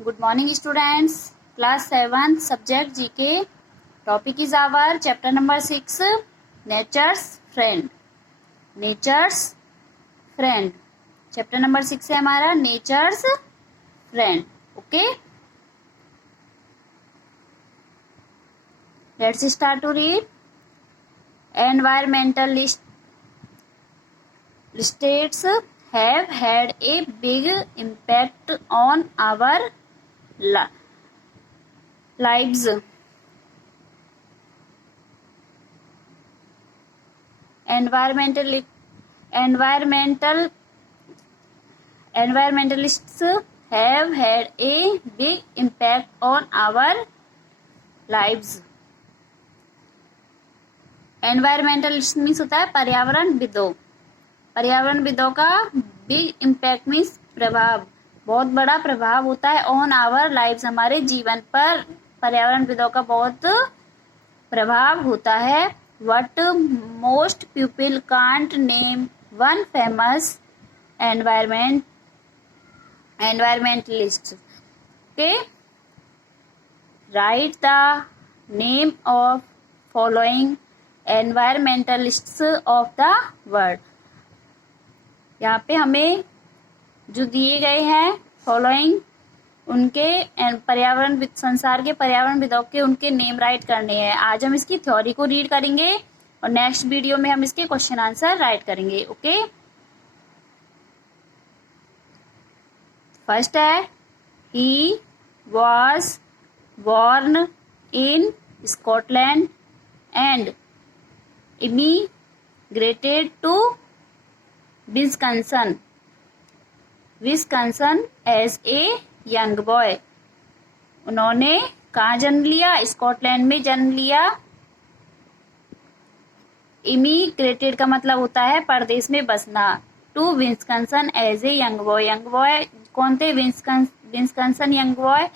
Good morning, students. Class 7, subject GK. Topic is our chapter number 6, Nature's Friend. Nature's Friend. Chapter number 6 है हमारा Nature's Friend. Okay. Let's start to read. Environmentalists have had a big impact on our lives. Environmentalists have had a big impact on our lives. Environmentalist means होता है पर्यावरणविदों. पर्यावरणविदों का big impact means प्रभाव, बहुत बड़ा प्रभाव होता है ऑन आवर लाइव्स, हमारे जीवन पर पर्यावरणविदों का बहुत प्रभाव होता है. What most people can't name one famous environmentalist. Okay, write the name of following environmentalists of the world. यहाँ पे हमें जो दिए गए हैं फॉलोइंग उनके पर्यावरण संसार के पर्यावरणविदों के उनके नेम राइट करने हैं. आज हम इसकी थ्योरी को रीड करेंगे और नेक्स्ट वीडियो में हम इसके क्वेश्चन आंसर राइट करेंगे. ओके, फर्स्ट है he was born in Scotland and immigrated to Wisconsin as a young boy. उन्होंने कहाँ जन्म लिया? स्कॉटलैंड में जन्म लिया. इमिग्रेटेड का मतलब होता है परदेश में बसना. To Wisconsin as a young boy. Young boy कौन थे? Wisconsin young boy.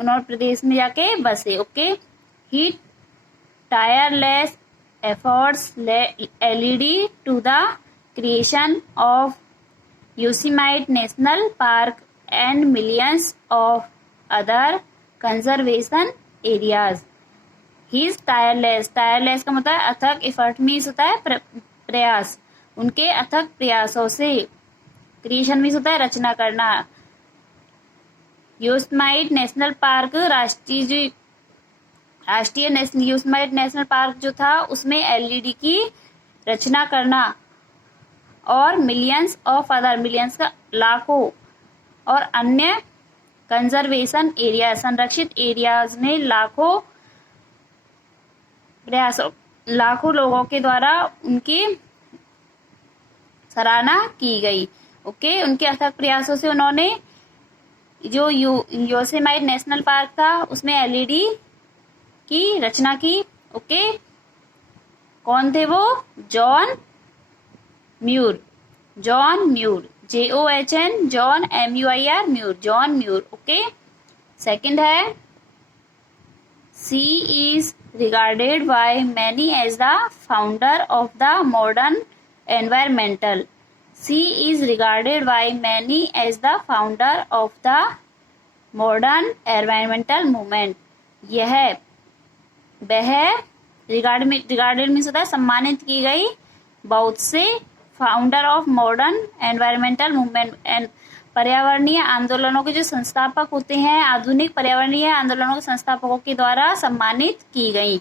उन्होंने प्रदेश में जाके बसे. Okay, he tireless efforts led to the creation of Yosemite National Park and millions of other conservation areas. His tireless का मतलब है अथक. effort means होता है प्रयास. उनके अथक प्रयासों से. creation means होता है रचना करना. योसेमाइट नेशनल पार्क राष्ट्रीय योसेमाइट नेशनल पार्क जो था उसमें एलईडी की रचना करना और मिलियंस ऑफ अदर, मिलियंस का लाखों और अन्य कंजर्वेशन एरिया, संरक्षित एरियाज में लाखों प्रयासों, लाखों लोगों के द्वारा उनकी सराहना की गई. ओके, उनके अथक प्रयासों से उन्होंने जो योसेमाइट नेशनल पार्क था उसमें एलईडी की रचना की. ओके, कौन थे वो? John Muir. JOHN, John MUIR, Muir, John Muir. Okay, second है she is regarded by many as the founder of the modern environmental. She is regarded by many as the founder of the modern environmental movement. यह वह regarded means होता है सम्मानित की गई बहुत से founder of modern environmental movement and पर्यावरणीय आंदोलनों के जो संस्थापक होते हैं, आधुनिक पर्यावरणीय आंदोलनों के संस्थापकों के द्वारा सम्मानित की गई.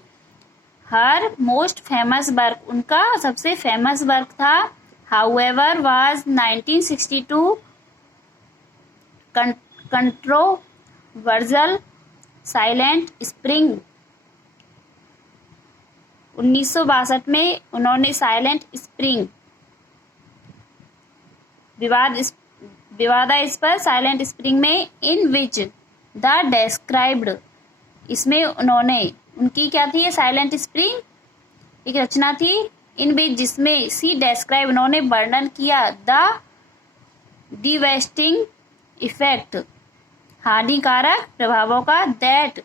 हर मोस्ट फेमस वर्क, उनका सबसे फेमस वर्क था हाउएवर वाज 1962 कंट्रोवर्जल साइलेंट स्प्रिंग. 1962 में उन्होंने साइलेंट स्प्रिंग विवादास्पद साइलेंट स्प्रिंग में इन विच द डेस्क्राइब्ड, इसमें उन्होंने उनकी क्या थी? साइलेंट स्प्रिंग एक रचना थी. इन विच जिसमें सी डेस्क्राइब उन्होंने वर्णन किया द डिवेस्टिंग इफेक्ट, हानिकारक प्रभावों का, दैट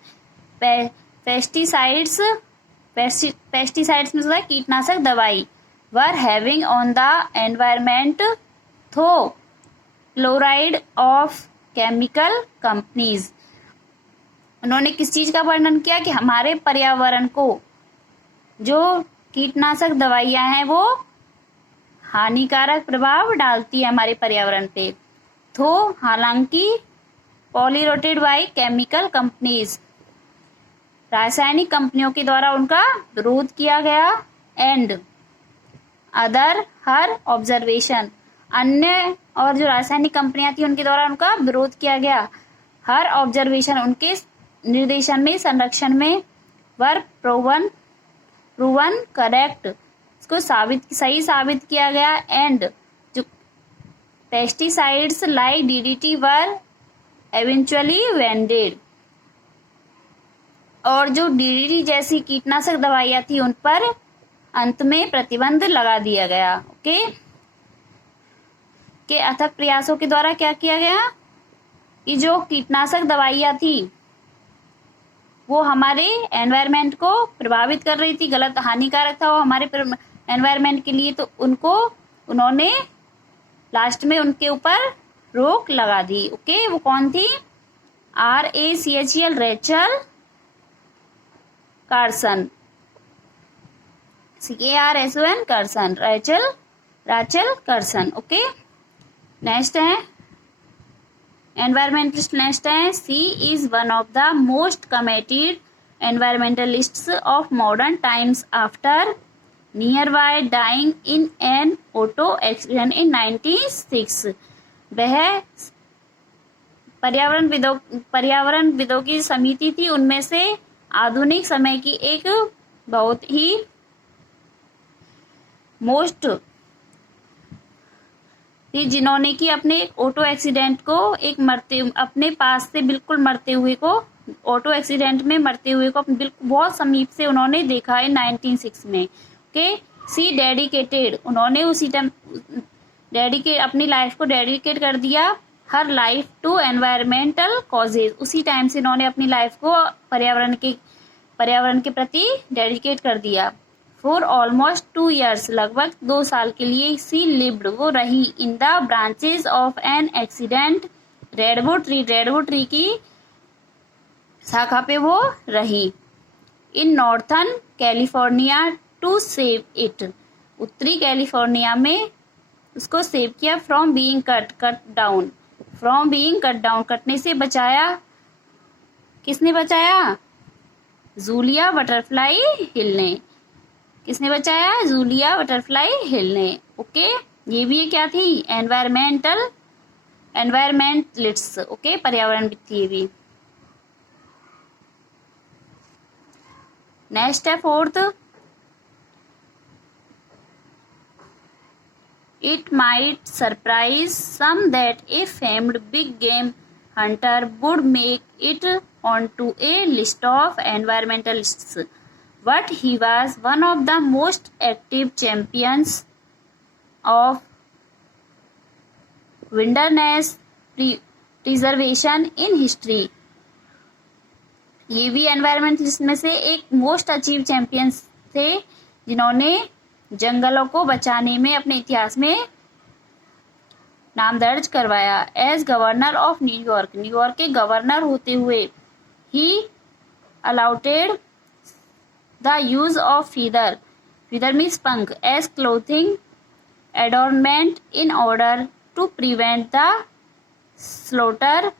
पेस्टिसाइड्स में कीटनाशक दवाई were having on the environment through chloride of chemical companies, उन्होंने किस चीज का वर्णन किया कि हमारे पर्यावरण को जो कीटनाशक दवाइयां हैं वो हानिकारक प्रभाव डालती है हमारे पर्यावरण पे। तो हालांकि पॉल्यूटेड बाय केमिकल कंपनीज, रासायनिक कंपनियों के द्वारा उनका विरोध किया गया। एंड अदर हर ऑब्जर्वेशन, अन्य और जो रासायनिक कंपनियां थी उनके द्वारा उनका विरोध किया गया। हर ऑब्जर्वेशन, उनके निर्देशन में, संरक्षण में, वर प्रूवन करेक्ट, इसको सही साबित किया गया। एंड जो पेस्टिसाइड्स लाइक डीडीटी वर एवेंचुअली वेंडेड, और जो डीडीटी जैसी कीटनाशक दवाइयां थी उन पर अंत में प्रतिबंध लगा दिया गया। ओके, के अथक प्रयासों के द्वारा क्या किया गया कि जो कीटनाशक दवाइयां थी वो हमारे एनवायरनमेंट को प्रभावित कर रही थी, गलत, हानिकारक था वो हमारे एनवायरनमेंट के लिए, तो उन्होंने लास्ट में उनके ऊपर रोक लगा दी। ओके, वो कौन थी? RACHEL, Rachel Carson, CARSON Carson, Rachel Carson. Okay, next है एनवायरमेंटलिस्ट। नेक्स्ट है she is one of the most committed environmentalists of modern times after near by dying in an auto accident in 1906। वह पर्यावरणविदों की समिति थी, उनमें से आधुनिक समय की एक बहुत ही मोस्ट थी, जिन्होंने कि अपने ऑटो एक्सीडेंट को अपने पास से बिल्कुल मरते हुए को, ऑटो एक्सीडेंट में मरते हुए को बिल्कुल बहुत समीप से उन्होंने देखा है 1906 में। ओके, सी डेडिकेटेड, उन्होंने उसी टाइम अपनी लाइफ को डेडिकेट कर दिया her life to environmental causes. उसी टाइम से इन्होंने अपनी लाइफ को पर्यावरण के प्रति डेडिकेट कर दिया। फॉर ऑलमोस्ट 2 years, लगभग 2 साल के लिए सी लिव्ड, वो रही in the branches of an accident redwood tree की शाखा पे वो रही। In northern California to save it, उत्तरी कैलिफोर्निया में उसको सेव किया। फ्रॉम बीइंग कट डाउन, कटने से बचाया। किसने बचाया? जूलिया बटरफ्लाई हिल ने। किसने बचाया? जूलिया बटरफ्लाई हिल ने। ओके, ये भी क्या थी? एनवायरमेंटलिस्ट्स। ओके, पर्यावरण थी ये भी। नेक्स्ट है 4th, it might surprise some that a famed big game hunter would make it onto a list of environmentalists, but he was one of the most active champions of wilderness preservation in history. ये भी environmentalist में से एक most achieve champions थे, जिन्होंने जंगलों को बचाने में अपने इतिहास में नाम दर्ज करवाया। एज गवर्नर ऑफ न्यूयॉर्क के गवर्नर होते हुए ही outlawed the use of feather means पंख, as clothing adornment in order to prevent the slaughter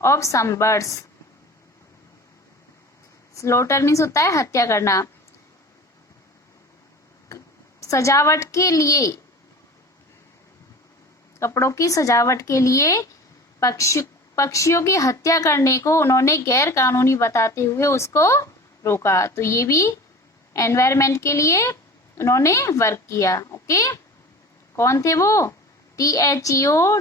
of some birds. Slaughter means होता है हत्या करना। सजावट के लिए, कपड़ों की सजावट के लिए पक्षियों की हत्या करने को उन्होंने गैर कानूनी बताते हुए उसको रोका। तो ये भी एनवायरनमेंट के लिए उन्होंने वर्क किया। ओके, कौन थे वो? THEODORE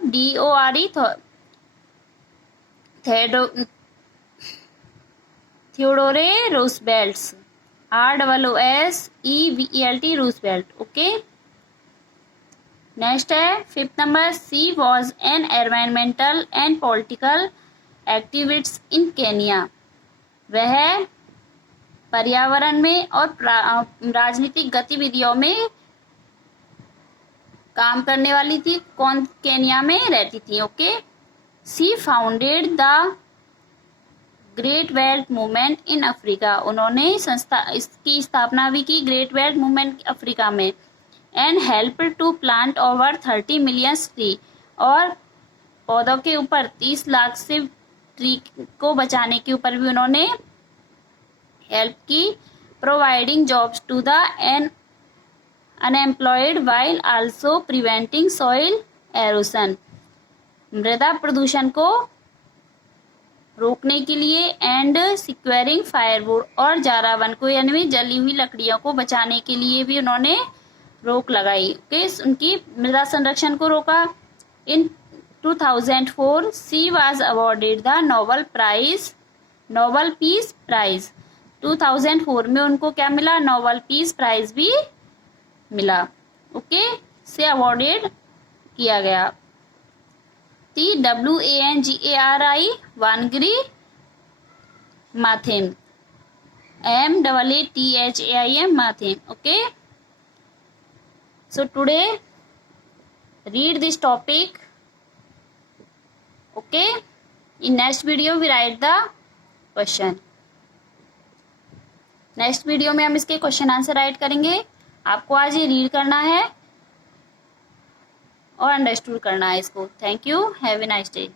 Theodore Roosevelt, ROOSEVELT Roosevelt. Okay, next है 5th number, she was an environmental and political activist in Kenya. वह पर्यावरण में और राजनीतिक गतिविधियों में काम करने वाली थी। कौन? केनिया में रहती थी। Okay, she founded the great wealth movement in Africa, उन्होंने इसकी स्थापना भी की, ग्रेट वेल्थ मूवमेंट अफ्रीका में। And help to plant over 30 million tree, और पौधों के ऊपर 30 लाख से ट्री को बचाने के ऊपर भी उन्होंने हेल्प की। Providing jobs to the unemployed while also preventing soil erosion, मृदा प्रदूषण को रोकने के लिए। एंड सिक्योरिंग फायरवुड, और जारावन को यानी जली हुई लकड़ियों को बचाने के लिए भी उन्होंने रोक लगाई। ओके, उनकी मृदा संरक्षण को रोका। In 2004 she was awarded the Nobel peace prize. 2004 में उनको क्या मिला? नोबेल पीस प्राइज भी मिला। ओके, से अवॉर्डेड किया गया। WANGARI Wangari Maathai, MAATHAIM Maathai. Okay, so today read this topic. Okay, in next video we write the question. Next video में हम इसके क्वेश्चन आंसर राइट करेंगे। आपको आज ये रीड करना है और अंडरस्टूड करना है इसको। Thank you, have a nice day.